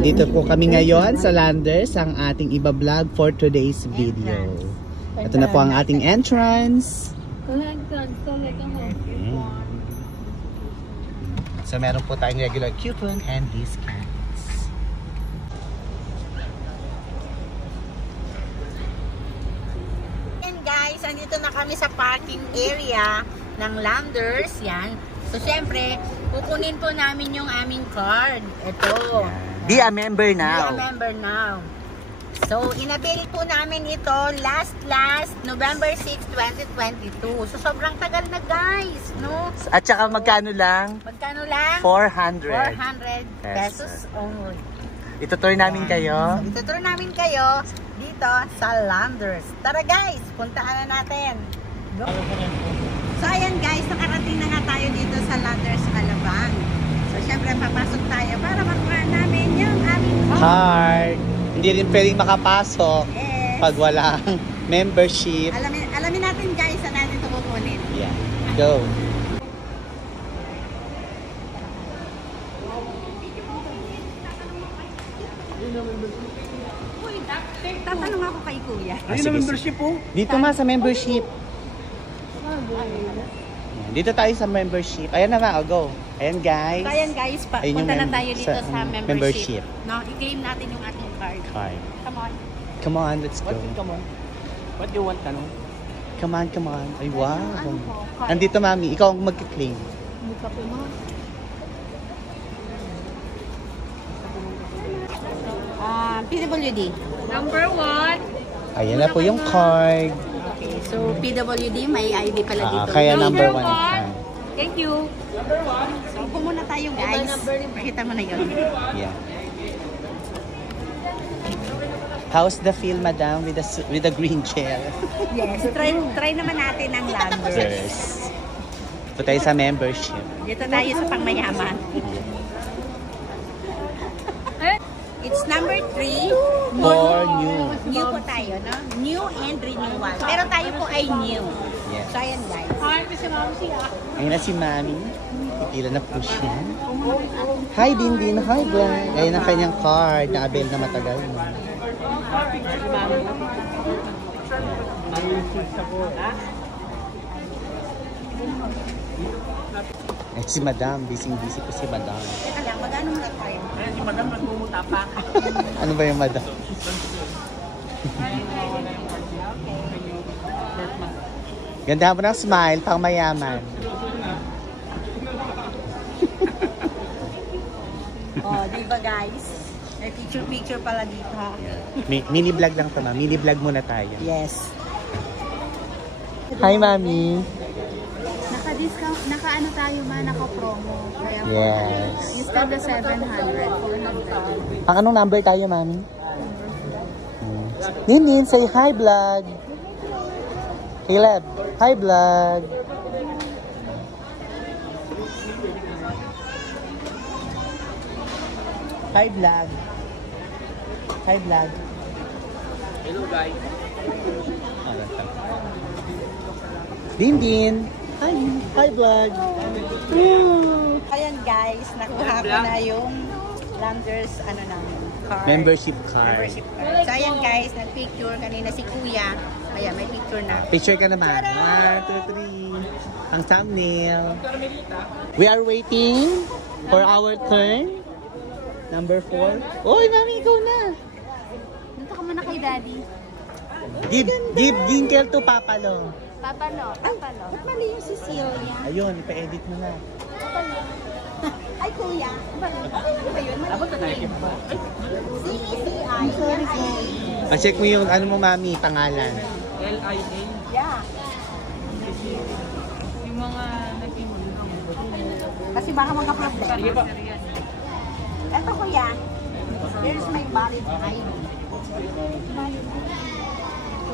Nandito po kami ngayon sa Landers, ang ating iba-vlog for today's video. Ito na po ang ating entrance. So meron po tayong regular coupon and discounts. And guys, andito na kami sa parking area ng Landers. Yan. So syempre, kukunin po namin yung aming card. Ito. Be a member now. Be a member now. So, inabil po namin ito last November 6, 2022. So, sobrang tagal na guys, no? At saka magkano lang? Magkano lang? 400. 400 pesos only. Itutur namin kayo. So, itutur namin kayo dito sa Landers. Tara guys, puntaan na natin. Go. So, ayan guys, nakarating na nga tayo dito sa Landers Alabang. So, syempre, papasok tayo para makuha namin yung aming card. Hindi rin pwedeng makapasok pag walang membership. Alamin natin guys, saan natin ito kukunin. Yeah. Go. Uy, tatanong ako kay Kuya. Ayun na membership po. Dito ma sa membership. Dito tayo sa membership. Ayan na ma, go. Ayan guys. So, ayan guys, punta na tayo dito sa membership. No, i-claim natin yung ating card. Come on. Come on, let's go. Come on. What do you want, tanong? Come on, come on. Ay, wow. Andito mami, ikaw ang magka-claim. Mukha po mo. PWD. Number 1. Ayan na po yung card. Okay, so PWD, may ID pala dito. Kaya number 1 ang card. Thank you. So, upo muna tayo guys. Pakita mo na yun. Yeah. How's the feel, madam, with the green chair? Yes, try naman natin ang Landers. Yes. Ito tayo sa membership. Dito tayo sa pangmayaman. It's number 3. For new. New po tayo, no? New and renewal. Pero tayo po ay new. Yes. So, ayan guys. Hi, Mr. Mamsi. Ayun na si mami. Pipila na po siya. Hi, Dindin. Hi, Glenn. Ayun ang kanyang card na abel na matagal na. Eh, si madam. Busy-busy po si madam. Teka lang, magano muna tayo? Si madam nagmumuta pa. Ano ba yung madam? Ganda mo ng smile, pang mayaman. Oh, di ba guys? May picture pala dito. Mini vlog lang to, ma. Mini vlog muna tayo. Yes. Hi, mami. Naka-discount, naka-ano tayo naka-promo. Kaya Yes. instead of 700, 400. Ang anong number tayo, mami? Ninin, say hi, vlog. Caleb, hi, vlog. Hi, vlog. Hi, vlog. Hello guys. Din. Hi. Hi, vlog. Ayan guys, nakuha ko na yung Landers card. Membership card. Membership card. So ayan guys, nag-picture kanina si Kuya. Ayan, may picture na. Picture ka naman. 1, 2, 3. Ang thumbnail. We are waiting for our turn. Number 4. Oy, mami, ikaw na. Dito ka muna kay Daddy. Give ginkel to Papalo. Papalo. Ba't mali yung Cecilia? Ayun, ipa-edit mo na. Ay Kuya, ano ba yun? Dapat na naikip mo. C-E-C-I. Check mo yung ano mo, mami, pangalan. L-I-A. Yeah. Yung mga nag-iwan. Kasi baka magka-problem. Sige pa. Eto Kuya, here's my valid ID.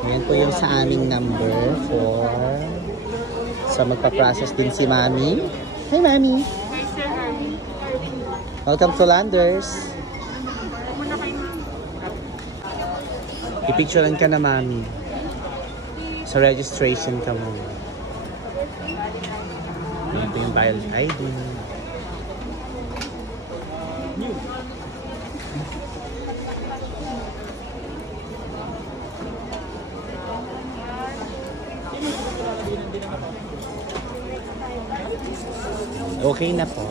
Ayan po yung sa aming number 4. So magpa-process din si mami. Hi, mami. Hi, Sir Harvey. Welcome to Landers. Muna kay Ma'am. Ipicturean ka na, mami. Sa registration ka mo. Ayan po yung valid ID. Okay na po.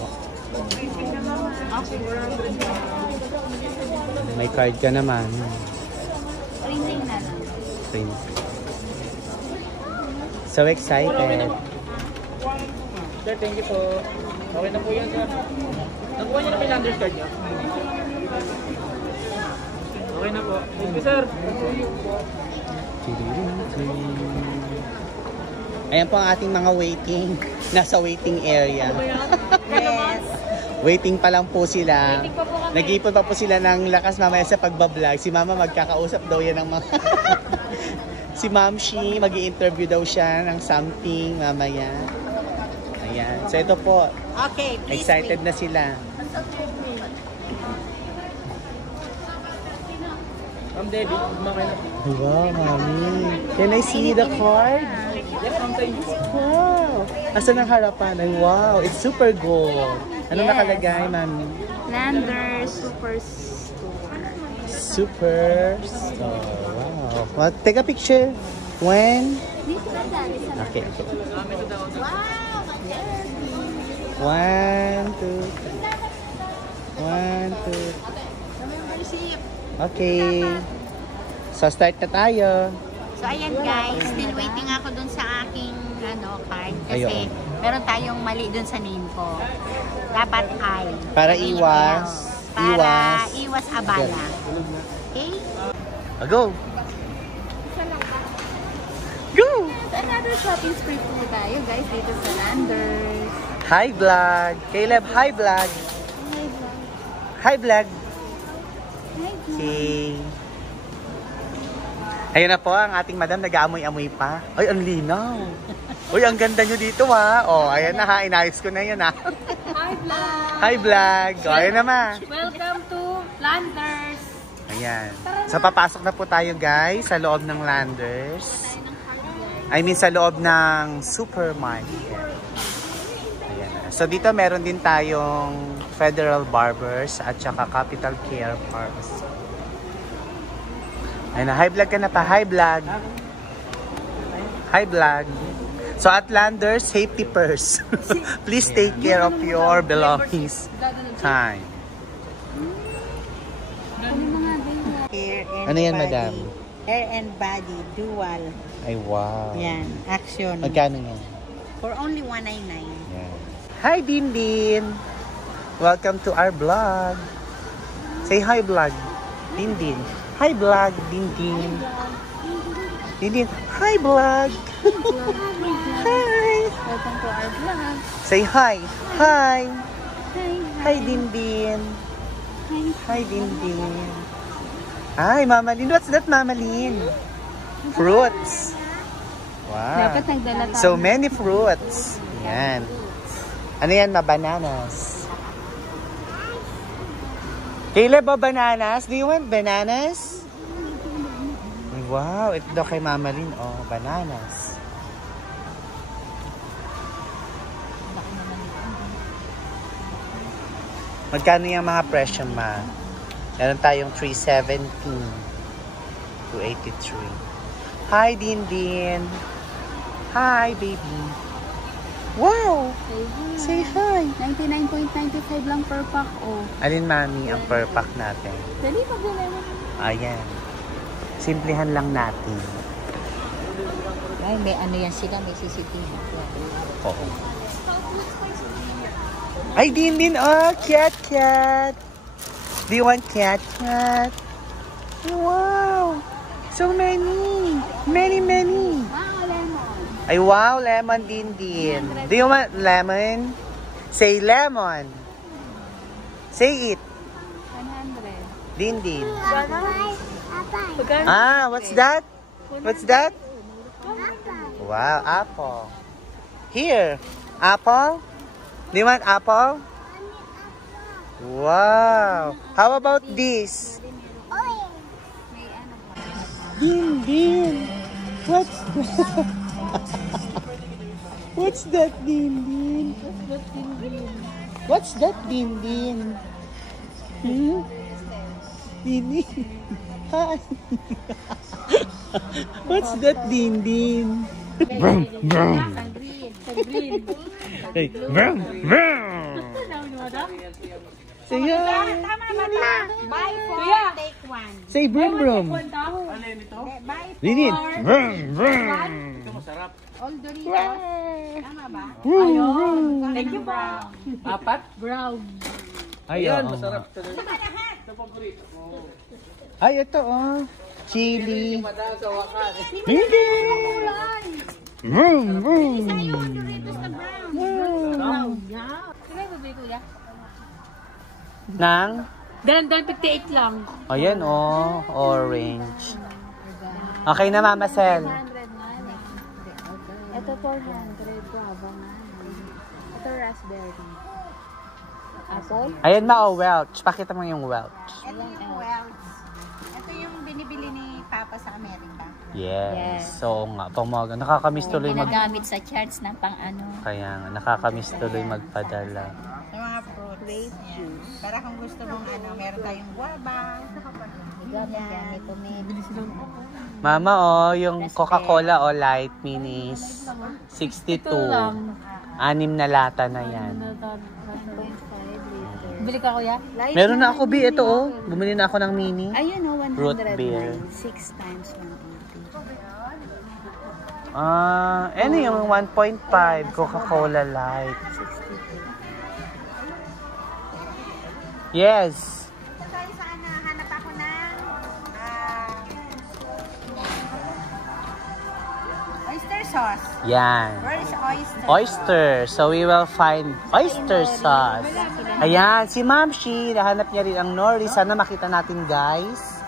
May card ka naman. Printing na lang. Print. So excited. Sir, thank you po. Okay na po yan, sir. Nakuha niyo na may Landers card niyo? Okay na po. Thank you, sir. Ayan po ang ating mga waiting. Nasa waiting area. Yes. Waiting pa lang po sila. Waiting pa po kami. Nag-ipon pa po sila ng lakas mamaya sa pagbablog. Si Mama magkakausap daw yan ng mga... si Ma'am Shi, mag-i-interview daw siya ng something mamaya. Ayan. So ito po, Okay, please excited wait. na sila. Ma'am Debbie, kumakay na po. Wow, Mami. Can I see the card? Yes, ma'am, thank you. Wow. Asan ang harapan? Ay, wow. It's super gold. Anong Yes. nakalagay, Mami? Landers Superstore. Superstore. Wow. Well, take a picture. When? Dito na dali sa Okay, okay. Wow! Yes! 1, 2, 1, 2. Membership. Okay. So, start na tayo. So, ayan guys, still waiting ako dun sa aking card. Kasi Ayun. meron tayong mali dun sa name ko. Dapat I. Para Sabihin iwas. L. Para iwas abala. Okay? Go! Go! Another shopping spree po tayo guys dito sa Landers. Hi, vlog. Caleb, hi, vlog. Hi, vlog. Okay. Ayun na po, ang ating madam nag-aamoy-amoy pa. Ay, ang linaw. Uy, ang ganda nyo dito ha. Oh, ayan na ha. Inayos ko na yun ha. Hi vlog! Hi, vlog. O, ayan na ma. Welcome to Landers! Ayan. So, papasok na po tayo guys sa loob ng Landers. I mean, sa loob ng supermarket. Ayan. So, dito meron din tayong Federal Barbers at saka Capital Care Pharmacy. Ayun na, hi vlog ka na pa. Hi vlog. Hi vlog. So at Landers, safety first. Please take care of your belongings. Time. Hair and Ano yan, body. madam? Hair and body, dual. Ay, wow. Yan, action. Magkano yan? For only 199. Yan. Hi, Dindin. Welcome to our vlog. Say hi, vlog. Dindin. Hi, vlog. Dindin. Dindin. Hi, vlog. Hi. Welcome to our vlog. Say hi. Hi. Hi! Hi, Dindin. Hi! Hi, Dindin. Hi, Mama Lin. What's that, Mama Lin? Fruits. Wow. Dapat nagdala tayo. So many fruits. Yan. Ano yan, bananas? Caleb, bananas? Do you want bananas? Wow, ito daw kay Mama Lin. Oh, bananas. Magkano yung mga presyo, ma? Meron tayong 317 to 83. Hi, Dindin. Hi, baby. Wow! Say hi. 99.95 lang per pack, oh. Alin, mami, ang per pack natin? Dali, magdala mo. Ayan. Simplihan lang natin. Ay, may ano yan sila, may CCTV. Oo. Ay, Dindin, oh, cat. Do you want cat? Wow! So many! Many! Wow, lemon. Ay, wow, lemon, Dindin. Do you want lemon? Say lemon. Say it. 100. Dindin. Magkano? Ah, what's that? What's that? Wow, apple. Here, apple. Do you want apple? Wow. How about this? May ano pa. Dindin. What's that? What's that, Dindin? What's that, Dindin? Hmm? Dini. Hi. What's that, Din? Brum, brum. Hey, brum, brum. Say hi. Tama ba? Buy 4, take 1. Say brum, brum. Buy 4. Dini. Brum, brum. All Doritos. Tama ba? Thank you po. Apat? Brown. Ayan, masarap. Ay, ito chili. Madal sa wakas. Hindi. Brum, brum. Doritos na brown. Sino yung bibili kuya? Nang? Dan 58 lang. Ayan, orange. Okay na, Mama Sel. 100 na. Ito 400. Guava nga. Ito raspberry. Apple? Ayan, Welch. Pakita mo yung Welch. Ito yung Wells. Ito yung binibili ni Papa sa Amerika. Yes. So nga, nakakamiss tuloy Ginagamit sa charts ng pang ano. Kaya nga, nakakamiss tuloy magpadala. Sa mga fruits. Yan. Para kung gusto mong meron tayong guava. Gamit ito may. Mama, yung Coca-Cola light minis. 62. 6 na lata na yan. 1.5 liter. Bili ka kuya? Meron na ako, Bi. Ito, bumili na ako ng mini. Ayun 100 Root beer. 6 times 180. Ano yung 1.5 Coca-Cola light. 62. Yes. Ito tayo sana. Hanap ako ng oyster sauce. Yan. Where is oyster? Oyster. So we will find oyster sauce. Ayan, si Mamshi, nahanap niya rin ang nori. Sana makita natin, guys,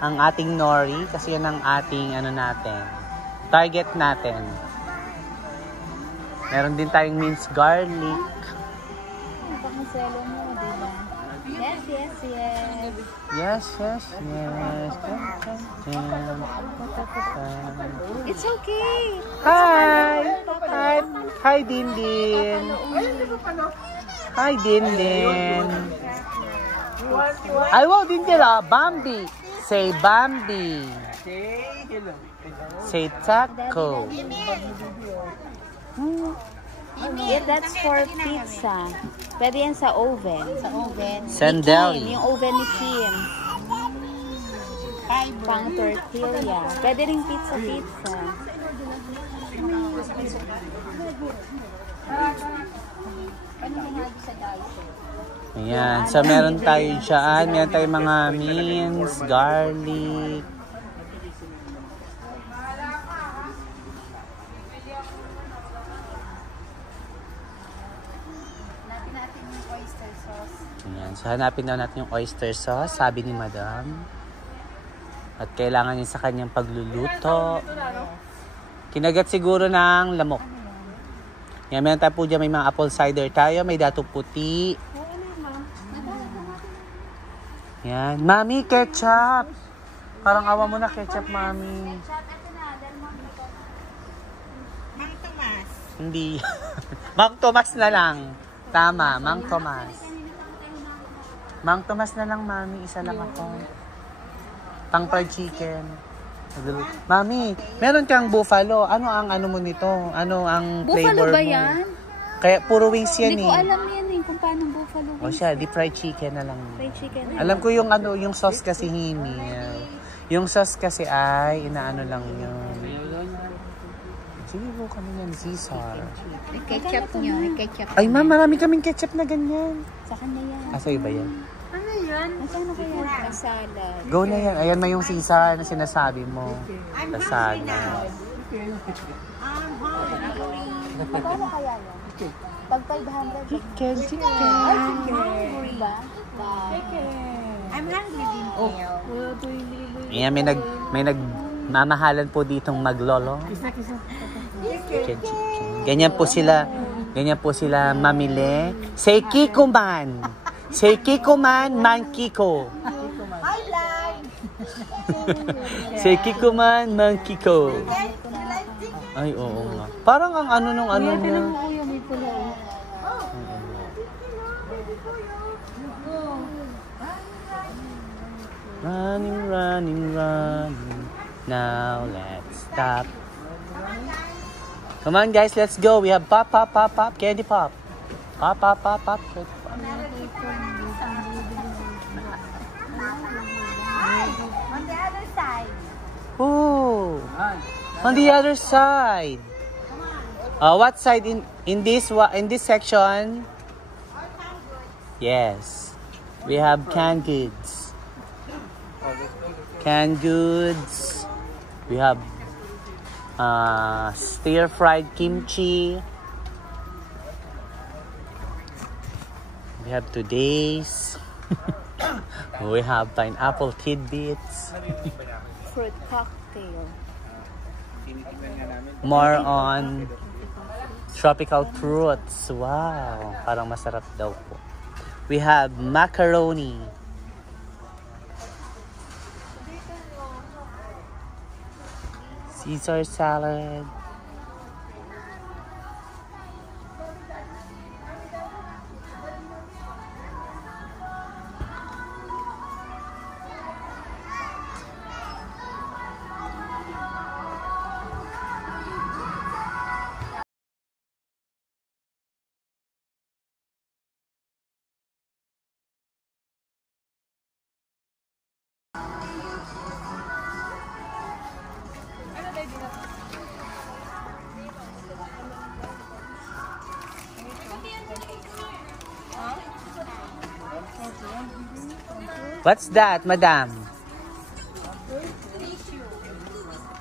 ang ating nori. Kasi yan ang ating, natin, target natin. Meron din tayong minced garlic. Pakaselo mo, diba? Yes. Yes. It's okay. Hi, Dindin. Hi, Dindin. Ay, wow, Dindin, Bambi. Say Bambi. Say hello. Say taco. Yeah, that's for pizza. Pwede yan sa oven. Sandali. Ni Kim, yung oven ni Kim. Pang tortilla. Pwede rin pizza. Ayan. So, meron tayo dyan. Meron tayong mga mince, garlic. Ayan. So, hanapin daw natin yung oyster sauce, sabi ni Madam. At kailangan niya sa kanyang pagluluto. Kinagat siguro ng lamok. Yan, meron tayo po dyan. May mga apple cider tayo. May dato puti. Yan. Mami, ketchup. Parang awa mo na ketchup, Mami. Mang Tomas. Hindi. Mang Tomas na lang. Tama, Mang Tomas. Mang Tomas na lang, Mami. Isa lang ako. Pang fried chicken. Mami, meron kang buffalo. Ano ang mo nito? Ano ang flavor mo? Buffalo ba yan? Kaya puro wings yan Hindi ko alam yan kung paano buffalo wings. O siya, di fried chicken na lang. Fried chicken. Alam ko yung yung sauce kasi himi. Yung sauce kasi ay inaano lang yun. Sige po kami yan, Caesar. Ketchup nyo. Ketchup. Ay ma'am, marami kaming ketchup na ganyan. Sa kanya yan. Sa'yo ba yan? Nasaan na kaya? Salad. Go na yan. Ayan may yung Caesar na sinasabi mo. I'm hungry Salad. now. Magkano kaya yan? Pag 500. Chicken. Hungry ba? I'm hungry din kayo. Ayan, may nagmamahalan po ditong maglolo. Chicken. Ganyan po sila mamili. Say Kiko man. Say Kiko man Kiko. Hi, Lai! Say Kiko man Kiko. Ay, oo nga. Parang ang nung niya. Kuya, may pula. Running, running, running. Now let's stop. Come on guys, let's go. We have pop, pop, pop, pop, candy pop. Pop, pop, pop, pop, candy pop. On the other side. Oh, on the other side. What side in this section? Yes, we have canned goods. Canned goods. We have stir-fried kimchi. We have today's. We have pineapple tidbits. Fruit cocktail. More on tropical fruits. Wow, parang masarap daw po. We have macaroni. Caesar salad. What's that, madam?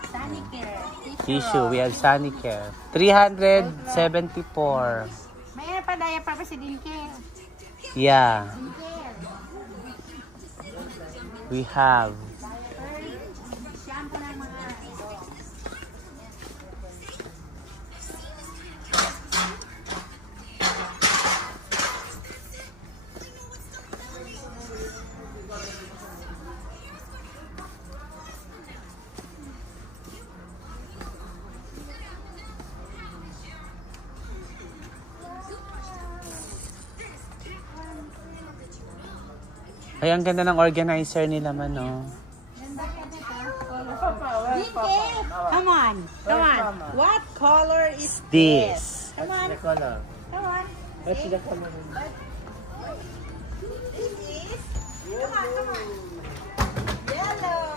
Sanicare. Tissue. We have Sanicare. 374. May pa diaper pa si Dinke. Yeah. We have. Shampoo ng mga Ay, ang ganda ng organizer nila man, no? Dinke, come on. Come on. What color is This. Come on. Come on. What's the color? This is. Come on, come on. Yellow.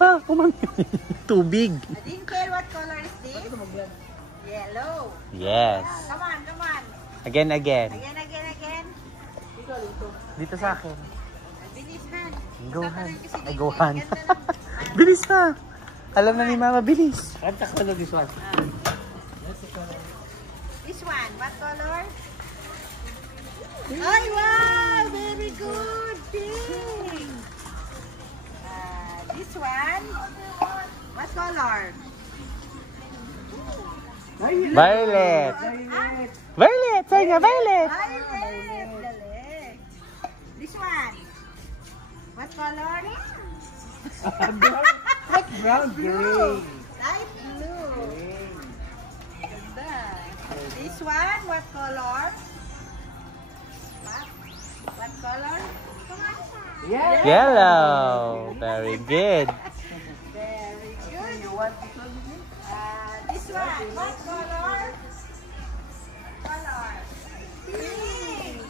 Ah, tubig. Dinke, what color is this? Yellow. Yes. Come on, come on. Again. Again. Dito sa akin. Bilisan. Gohan. Ay, Gohan. Bilis na. Alam na ni Mama, bilis. What color this one? This one, what color? Ay, wow! Very good! Pink! This one, what color? Violet. Violet. Say nga, Violet. Violet! Galing. This one, what color? What brown? Green. Light blue. Ganda. This one, what color? What color? Yeah. Yellow. Very good. Very good. You want this one, what color? Color. Pink.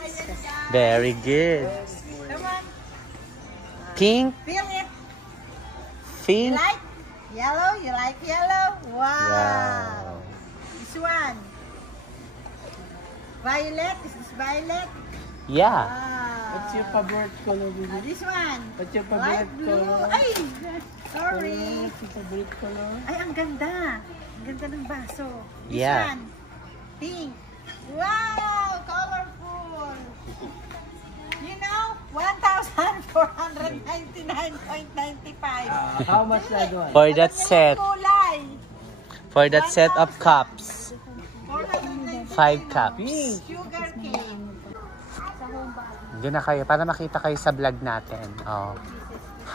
Ayan yan. Very good. Come on. Pink. Feel it. Pink. You like yellow? You like yellow? Wow. Wow. This one. Violet. This is violet. Yeah. Wow. What's your favorite color? This one. What's your Light favorite blue. color? Ay! Sorry. What's your favorite color? Ay, ang ganda. Ang ganda ng baso. This Yeah. one. Pink. Wow! Colorful. You know, 1,499.95. How much that one? For that set. Kulay. For that set of cups. 499. 5 cups. Sugar cane. Diyan na kayo para makita kayo sa vlog natin. Oh.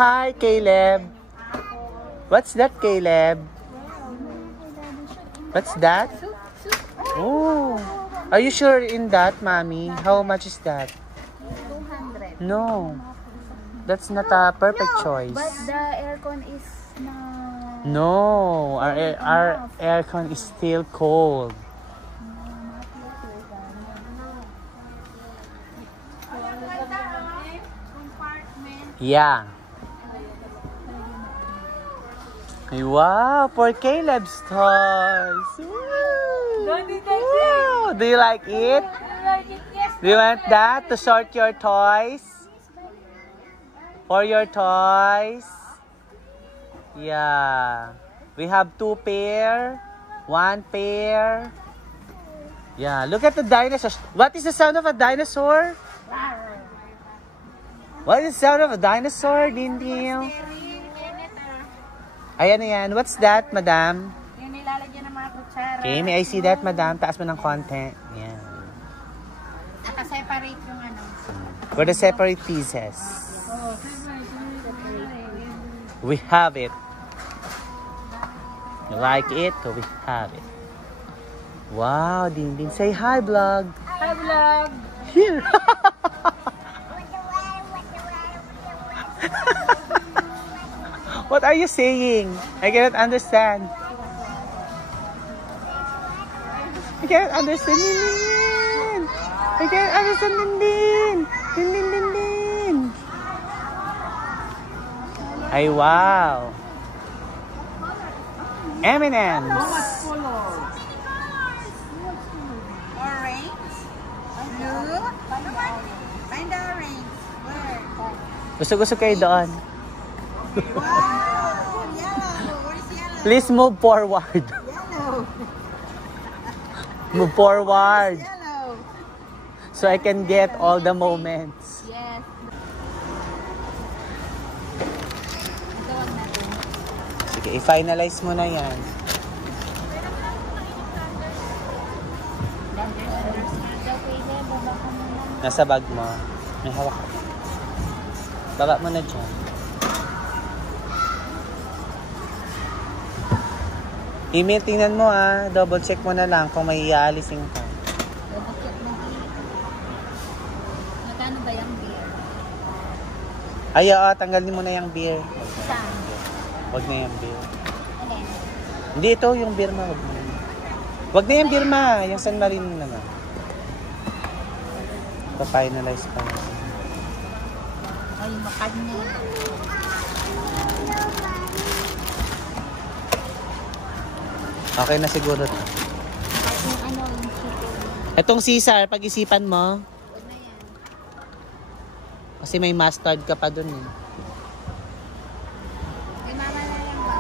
Hi, Caleb. What's that, Caleb? What's that? Oh. Are you sure in that, Mommy? How much is that? 200. No. That's not a perfect choice. But the aircon is na... No, our aircon is still cold. Yeah. Wow, for Caleb's toys. Woo! Do you like it? Do you want that to sort your toys? For your toys? Yeah. We have 2 pair, 1 pair. Yeah, look at the dinosaurs. What is the sound of a dinosaur? What is the sound of a dinosaur, Dindil? Ayan na yan. What's that, madam? Yung nilalagyan ng mga kutsara. Okay, may I see that, madam? Taas mo ng konti. Yan. Naka-separate yung ano. For the separate pieces. We have it. You like it? We have it. Wow, Dindin. Say hi, vlog. Hi, vlog! Here. What are you saying? I cannot understand. I cannot understand. Dindin. I cannot understand. Dindin. Dindin, Dindin. Ay, wow. M&M's. Orange. Blue. Find the orange. Where? Gusto kayo doon. Wow! Yellow. What is yellow? Please move forward. Yellow. Move forward. Yellow. So I can get all the moments. Yes. Sige, i-finalize mo na yan. Nasa bag mo. May hawak ka. Baba mo na dyan. Email, tingnan mo double check mo na lang kung may iaalisin ka. Magkano ba yung beer? Ay, tanggalin mo na yung beer. Saan? Huwag na yung beer. Alin? Hindi, ito yung beer ma. Huwag na. Huwag na yung beer ma. Yung San Marino naman. Pa-finalize pa na. Ay, makanya. Okay na siguro to. Yung ano, yung chicken. Etong Caesar, pag-isipan mo. Huwag na yan. Kasi may mustard ka pa dun eh. May mama na lang ba?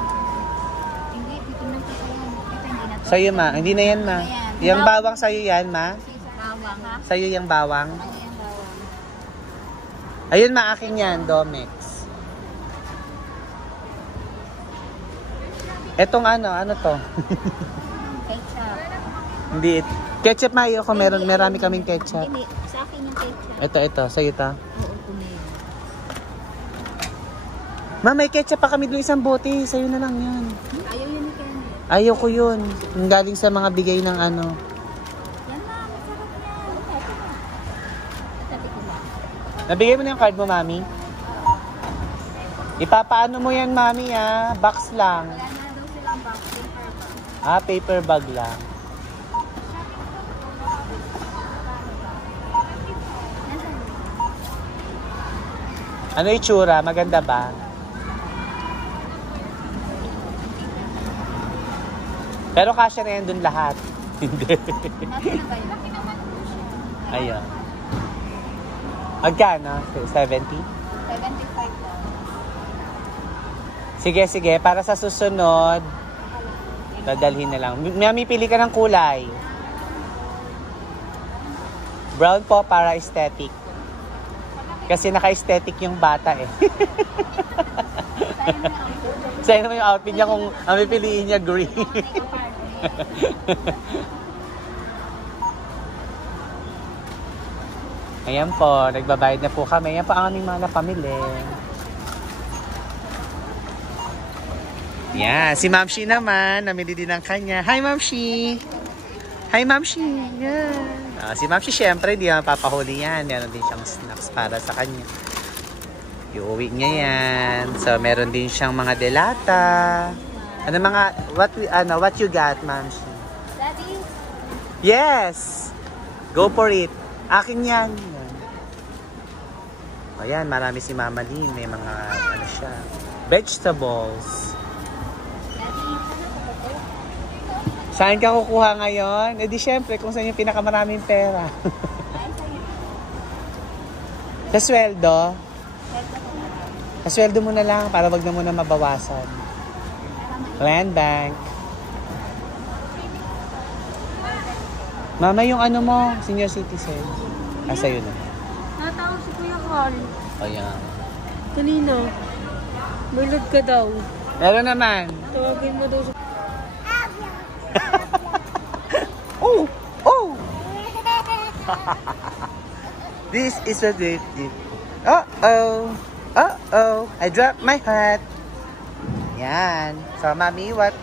Hindi, dito na kita yan. Ito hindi na to. Sa'yo ma. Hindi na yan ma. Yung bawang sa'yo yan ma. Bawang ha? Sa'yo yung bawang. Ano yung bawang? Ayun ma, akin yan. Domex. Etong ano to? Ketchup. Hindi. Ketchup ma, ayoko. Marami kaming ketchup. Hindi, sa akin yung ketchup. Ito. Sa'yo ta. Oo, kumain. Ma, may ketchup pa kami doon isang bote. Sa'yo na lang yan. Ayaw yun ni Kenny. Ayoko yun. Yung galing sa mga bigay ng ano. Yan na, masarap yan. Ito na. Tabi ko lang. Nabigay mo na yung card mo, mami? Ipapaano mo yan, mami, Box lang. Wala na daw silang box paper ba? Paper bag lang. Ano itsura? Maganda ba? Pero kasya na yan dun lahat. Hindi. Nasa na ba yun? Laki naman po siya. Ayun. Magkano? 70? 75 daw. Sige. Para sa susunod, dadalhin na lang. Mami, pili ka ng kulay. Brown po para aesthetic. Kasi naka-aesthetic yung bata eh. Sa'yo naman yung outfit niya kung ang pipiliin niya green. Ayan po, nagbabayad na po kami. Ayan po ang aming mga napamili. Yan, si Ma'am Shi naman, namili din ng kanya. Hi, Ma'am Shi! Hi, Ma'am Shi! Yan. Si Ma'am, syempre, hindi naman papahuli yan. Meron din siyang snacks para sa kanya. Iuwi niya yan. So, meron din siyang mga delata. Ano mga, what you got, Ma'am? Daddy? Yes! Go for it. Akin yan. Ayan, marami si Mama Lynn. May mga, ano siya, vegetables. Saan ka kukuha ngayon? Eh di syempre, kung saan yung pinakamaraming pera. Sa sweldo? Sa sweldo mo na lang para wag na muna mabawasan. Land Bank. Mama, yung ano mo, senior citizen. Sa'yo na. Natawag si Kuya Carl. Ayan. Kanina. Bulod ka daw. Meron naman. Tawagin mo daw sa... Oh! Oh! This is a date. Uh-oh! Uh-oh! I dropped my hat. Yan. So, Mami, what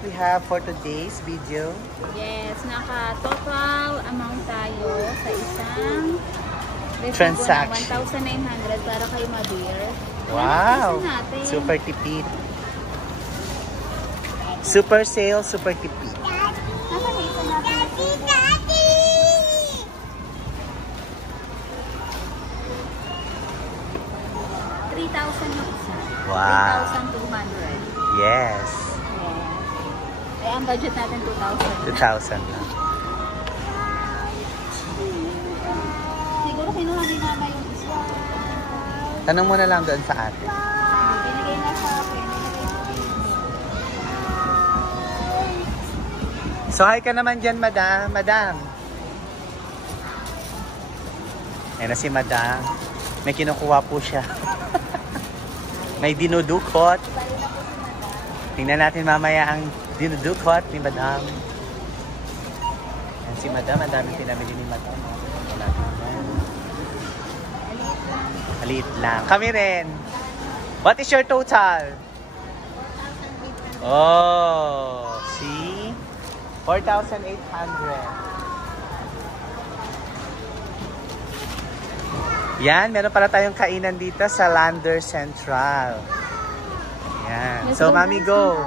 we have for today's video? Yes, naka-total amount tayo sa isang Transaction. 1,900 para kay Mother. Wow! Natin. Super tipid. Super sale, super tipid. Nasa isa natin. 3,000 yung isa. Wow. 3,200. Yes. Kaya ang budget natin 2,000. 2,000 na. Siguro kinuha ni Mama yung isa. Tanong mo na lang doon sa ate. Binigay na sa akin. So, hi ka naman dyan, madam. Madam. Ayan na si madam. May kinukuha po siya. May dinudukot. Tingnan natin mamaya ang dinudukot ni madam. Ayan si madam. Ang daming pinamili ni madam. Maliit lang. Kami rin. What is your total? Oh, see? 4,800. Yan, meron pala tayong kainan dito sa Lander Central. Yan. So, Mami, go.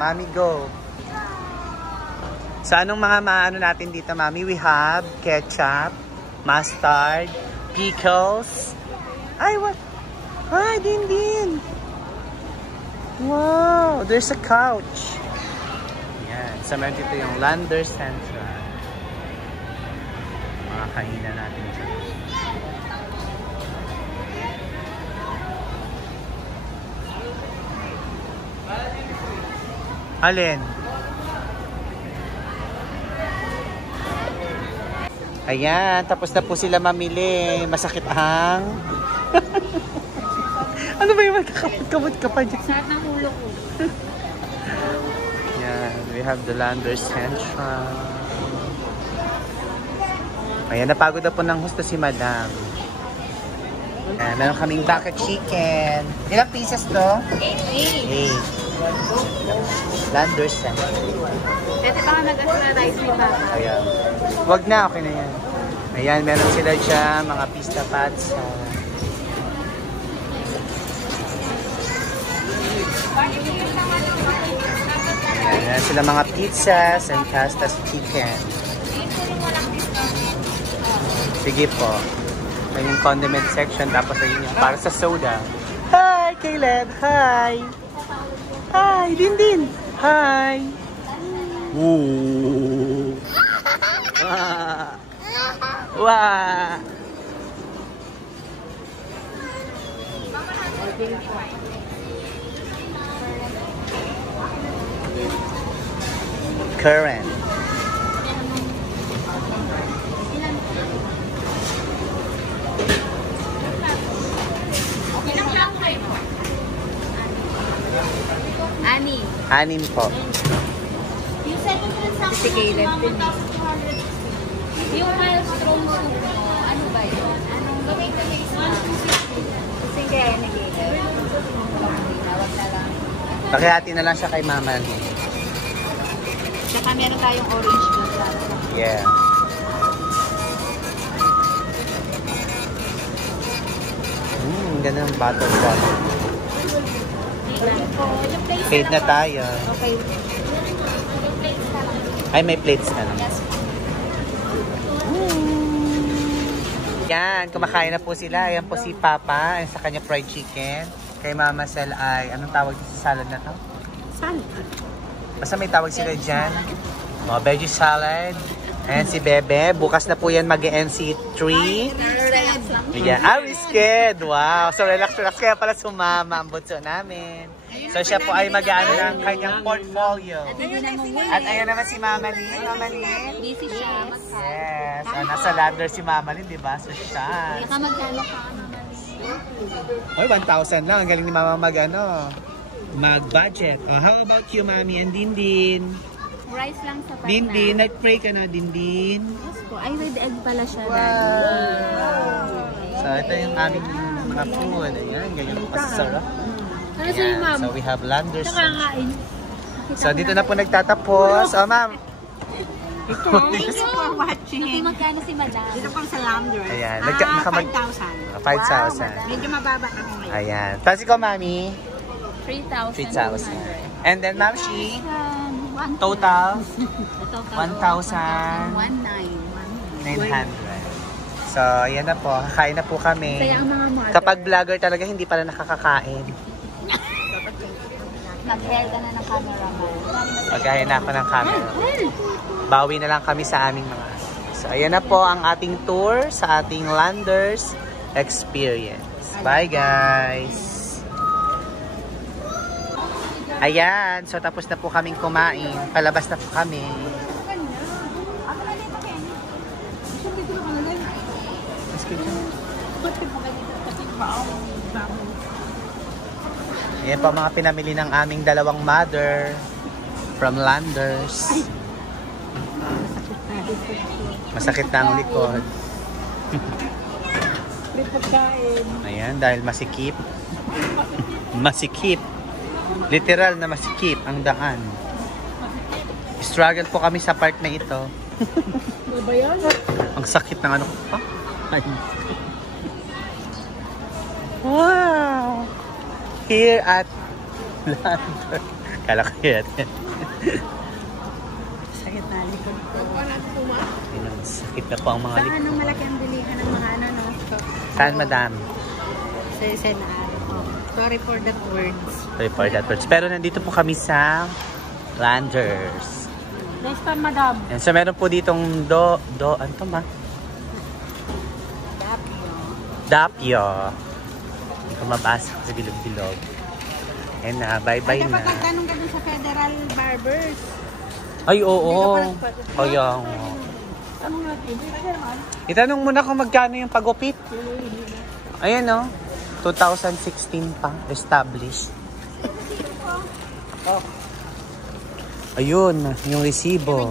Mami, go. So, anong mga maano natin dito, Mami? We have ketchup, mustard, pickles. Ay, what? Ay, din. Wow, there's a couch. Yan. So, meron dito yung Lander Central. Mga kainan natin dito. Alin? Ayan, tapos na po sila mamili. Masakit ang... Ano ba yung magkakamot ka pa dyan? Saan ang ulo ko? Yan, we have the Lander Central. Ayan, napagod na po ng husto si Madam. Ayan, meron kaming bucket chicken. Ilang pieces to? 8. Lander Central. Ito pa nga nag-asra rice ni Papa. Ayan. Wag na, okay na yan. Ayan, meron sila dyan, mga pista pads. Ayan sila mga pizzas and pastas chicken. Sige po. Ayan yung condiment section, tapos ayun yung para sa soda. Hi, Caleb! Hi! Hi, Din! Hi! Ooh! Wow! Current. Anim po. Si Caleb din. Yung milestone mo, ano ba yun? Anong gawin ka na isa? Kasi kaya ni Caleb. Tawag na lang. Pakihati na lang siya kay Mama. Saka meron tayong orange juice. Yeah. Ang ganda ng bottle. Paid na tayo. Okay. Ay, may plates na lang. Yan, kumakain na po sila. Ayan po si Papa. Ayan sa kanya fried chicken. Kay Mama Sel ay, anong tawag dito sa salad na to? Salad. Basta may tawag sila dyan. Veggie salad. Ayan si Bebe. Bukas na po yan mag-NC3. Yeah. Risket. Wow. So relax. Kaya pala sumama ang bunso namin. So siya po ay mag-ano ng kanyang portfolio. At ayan naman si Mama Lynn. Mama Lynn. Busy siya. Yes. Nasa ladder si Mama Lynn, diba? So siya. Baka magkano ka Oy, 1,000 lang. Ang galing ni Mama mag-budget. Oh, how about you, Mami and Dindin? Rice lang sa pata. Dindin, nag-pray ka na, Dindin. Yes po. Ay, with egg pala siya. So, ito yung aming mga food. Ayan, ganyan masarap. Ano sa'yo, ma'am? So, we have Landers. Nakakain. So, dito na po nagtatapos. Oh, ma'am. Thank you for watching. Magkano si madam? Dito pang sa Landers. Ayan. 5,000. 5,000. Medyo mababa kami ngayon. Ayan. Tapos ikaw, Mami? 3,000. 3,000. And then, Ma'am Shi? Total? 1,900. So, ayan na po. Kakain na po kami. Kaya ang mga mother. Kapag vlogger talaga, hindi pala nakakakain. Mag-hair ka na ng cameraman. Maghahin na ako ng camera. Bawi na lang kami sa aming mga. So, ayan na po ang ating tour sa ating Landers experience. Bye, guys! Ayan. So, tapos na po kaming kumain. Palabas na po kami. Ayan po mga pinamili ng aming dalawang mother from Landers. Masakit na ang likod. Ayan, dahil masikip. Masikip. Literal na masikip ang daan. Struggle po kami sa part na ito. Ang sakit ng ano ko pa. Wow! Here at Landers. Kala ko yan. Sakit na likod ko. Sakit na po ang mga likod. Saan ang malaki ang bilihan ng mga ano, no? Saan, madam? Sa SNR. Oh, sorry for that words. Sorry for that words. Pero nandito po kami sa Landers. Next time, madam. And so meron po ditong ano to ma? Dapyo. Hindi ko mabasa sa bilog-bilog. And bye-bye na. Dapat nagtanong ka dun sa Federal Barbers. Ay, oo. Oh, yung. Itanong mo na kung magkano yung pagupit. Ayan, no? 2016 pa. Established. Ayun, yung resibo.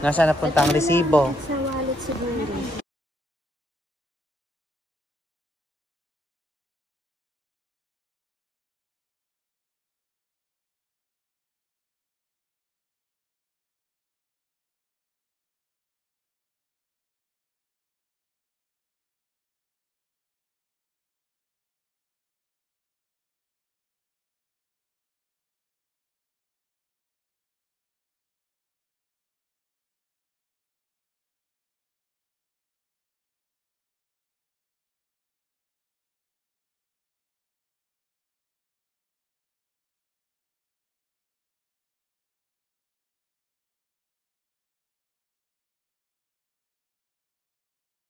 Nasaan napunta ang resibo? Sa wallet siguro.